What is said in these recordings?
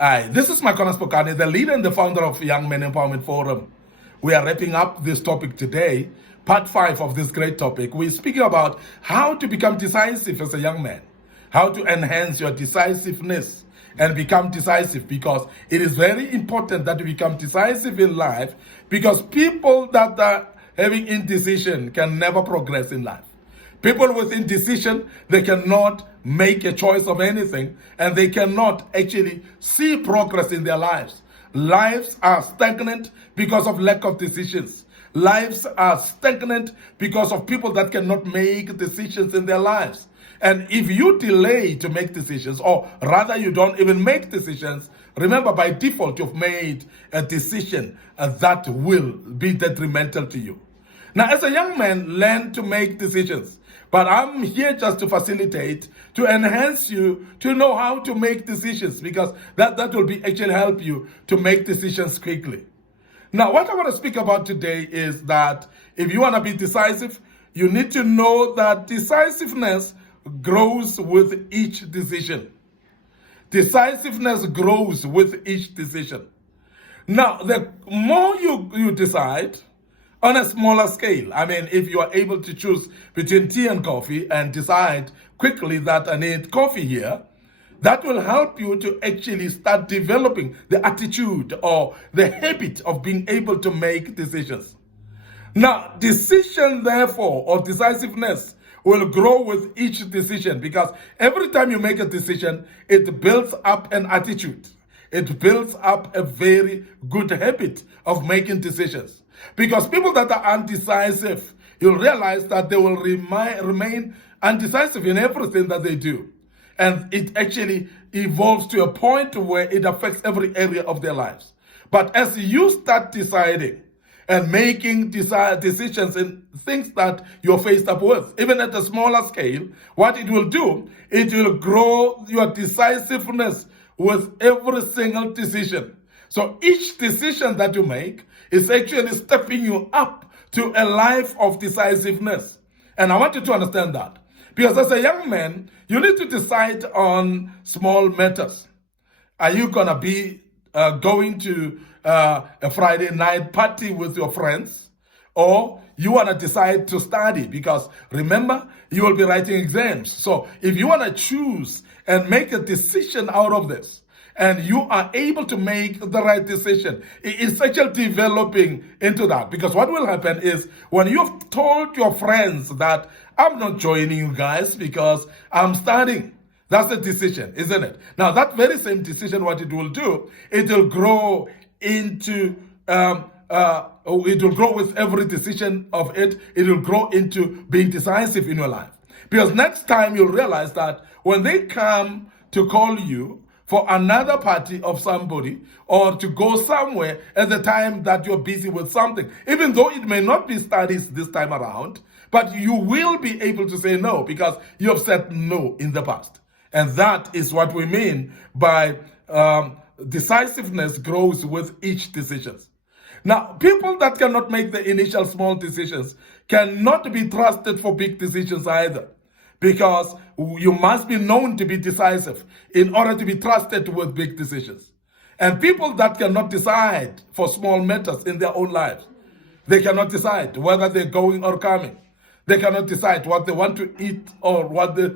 Hi, this is Micornus, Phokane, the leader and the founder of Young Men Empowerment Forum. We are wrapping up this topic today, part 5 of this great topic. We're speaking about how to become decisive as a young man, how to enhance your decisiveness and become decisive, because it is very important that you become decisive in life, because people that are having indecision can never progress in life. People with indecision, they cannot make a choice of anything, and they cannot actually see progress in their lives. Lives are stagnant because of lack of decisions. Lives are stagnant because of people that cannot make decisions in their lives. And if you delay to make decisions, or rather you don't even make decisions, remember by default you've made a decision that will be detrimental to you. Now, as a young man, learn to make decisions. But I'm here just to facilitate, to enhance you, to know how to make decisions, because that will be actually help you to make decisions quickly. Now, what I want to speak about today is that if you want to be decisive, you need to know that decisiveness grows with each decision. Decisiveness grows with each decision. Now, the more you decide, on a smaller scale, I mean, if you are able to choose between tea and coffee and decide quickly that I need coffee here, that will help you to actually start developing the attitude or the habit of being able to make decisions. Now, decision, therefore, or decisiveness will grow with each decision, because every time you make a decision, it builds up an attitude. It builds up a very good habit of making decisions. Because people that are undecisive, you'll realize that they will remain undecisive in everything that they do. And it actually evolves to a point where it affects every area of their lives. But as you start deciding and making decisions in things that you're faced up with, even at a smaller scale, what it will do, it will grow your decisiveness with every single decision. So each decision that you make is actually stepping you up to a life of decisiveness. And I want you to understand that. Because as a young man, you need to decide on small matters. Are you going to be going to a Friday night party with your friends? Or you want to decide to study? Because remember, you will be writing exams. So if you want to choose and make a decision out of this, and you are able to make the right decision, it's actually developing into that. Because what will happen is, when you've told your friends that I'm not joining you guys because I'm studying, that's a decision, isn't it? Now, that very same decision, what it will do, it will grow into, it will grow with every decision of it. It will grow into being decisive in your life. Because next time you'll realize that when they come to call you for another party of somebody, or to go somewhere at the time that you're busy with something, even though it may not be studies this time around, but you will be able to say no, because you have said no in the past. And that is what we mean by decisiveness grows with each decision. Now, people that cannot make the initial small decisions cannot be trusted for big decisions either, because you must be known to be decisive in order to be trusted with big decisions. And people that cannot decide for small matters in their own lives, they cannot decide whether they're going or coming. They cannot decide what they want to eat or what they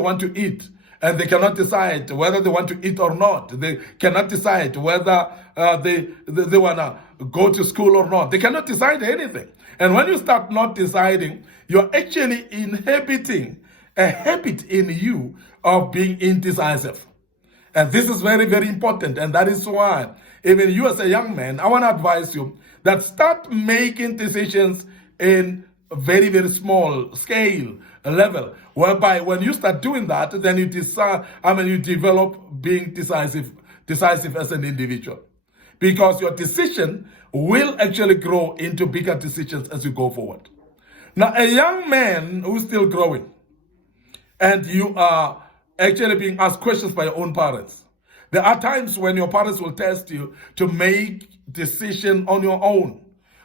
want to eat. And they cannot decide whether they want to eat or not. They cannot decide whether they want to go to school or not. They cannot decide anything. And when you start not deciding, you're actually inhibiting a habit in you of being indecisive. And this is very, very important. And that is why, even you as a young man, I want to advise you that start making decisions in a very, very small scale level, whereby when you start doing that, then you develop being decisive as an individual. Because your decision will actually grow into bigger decisions as you go forward. Now, a young man who's still growing, and you are actually being asked questions by your own parents. There are times when your parents will test you to make decision on your own,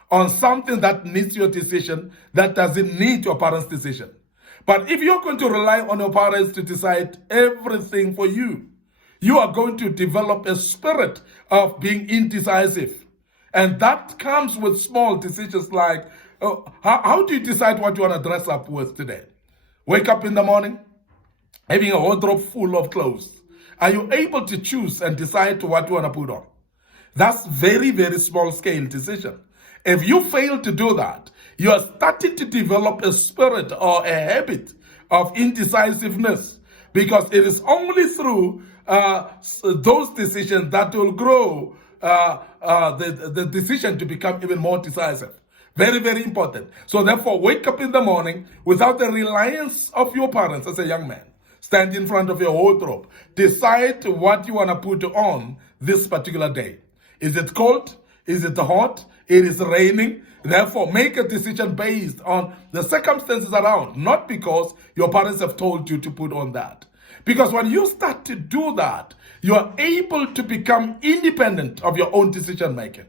on something that needs your decision, that doesn't need your parents' decision. But if you're going to rely on your parents to decide everything for you, you are going to develop a spirit of being indecisive. And that comes with small decisions like, how do you decide what you want to dress up with today? Wake up in the morning, having a wardrobe full of clothes. Are you able to choose and decide what you want to put on? That's very, very small scale decision. If you fail to do that, you are starting to develop a spirit or a habit of indecisiveness, because it is only through those decisions that will grow the decision to become even more decisive. Very, very important. So therefore, wake up in the morning without the reliance of your parents as a young man. Stand in front of your wardrobe. Decide what you want to put on this particular day. Is it cold? Is it hot? It is raining. Therefore, make a decision based on the circumstances around, not because your parents have told you to put on that. Because when you start to do that, you are able to become independent of your own decision making.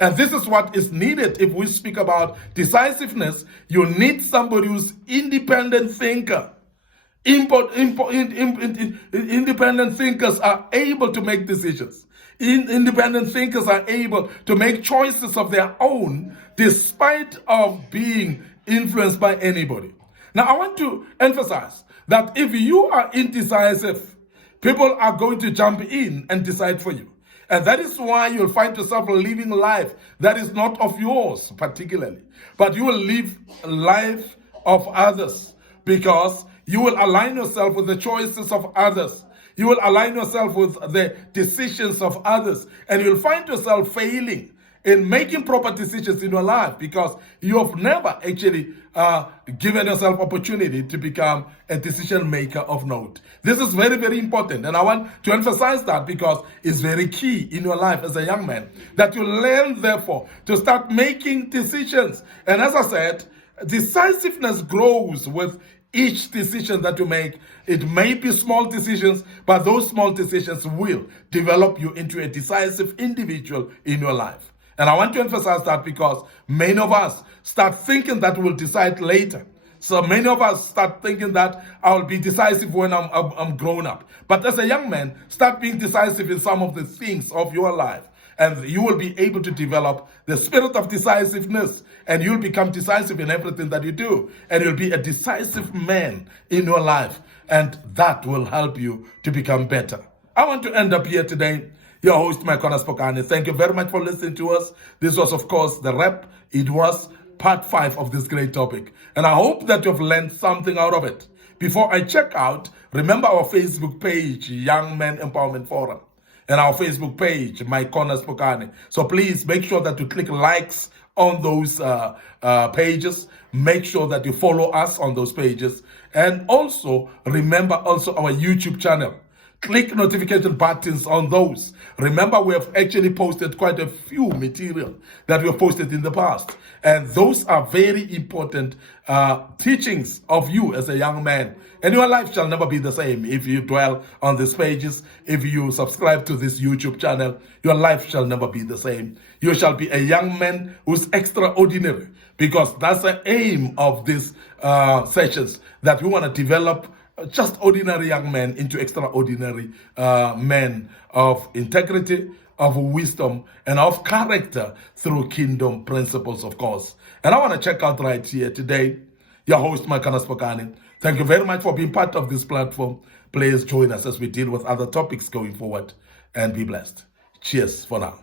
And this is what is needed if we speak about decisiveness. You need somebody who's independent thinker. Independent thinkers are able to make decisions. Independent thinkers are able to make choices of their own despite of being influenced by anybody. Now, I want to emphasize that if you are indecisive, people are going to jump in and decide for you. And that is why you'll find yourself living life that is not of yours particularly, but you will live a life of others, because you will align yourself with the choices of others. You will align yourself with the decisions of others, and you'll find yourself failing in making proper decisions in your life because you have never actually given yourself opportunity to become a decision maker of note. This is very, very important, and I want to emphasize that because it's very key in your life as a young man that you learn, therefore, to start making decisions. And as I said, decisiveness grows with each decision that you make. It may be small decisions, but those small decisions will develop you into a decisive individual in your life. And I want to emphasize that because many of us start thinking that we'll decide later. So many of us start thinking that I'll be decisive when I'm grown up. But as a young man, start being decisive in some of the things of your life. And you will be able to develop the spirit of decisiveness, and you'll become decisive in everything that you do. And you'll be a decisive man in your life, and that will help you to become better. I want to end up here today. Your host, Micornus Phokane. Thank you very much for listening to us. This was, of course, the rep. It was part 5 of this great topic. And I hope that you've learned something out of it. Before I check out, remember our Facebook page, Young Men Empowerment Forum, and our Facebook page, Micornus Phokane. So please make sure that you click likes on those pages. Make sure that you follow us on those pages. And also, remember also our YouTube channel. Click notification buttons on those. Remember, we have actually posted quite a few material that we have posted in the past. And those are very important teachings of you as a young man. And your life shall never be the same if you dwell on these pages. If you subscribe to this YouTube channel, your life shall never be the same. You shall be a young man who's extraordinary, because that's the aim of these sessions, that we want to develop just ordinary young men into extraordinary men of integrity, of wisdom, and of character through kingdom principles, of course. And I want to check out right here today, your host, Micornus Phokane. Thank you very much for being part of this platform. Please join us as we deal with other topics going forward, and be blessed. Cheers for now.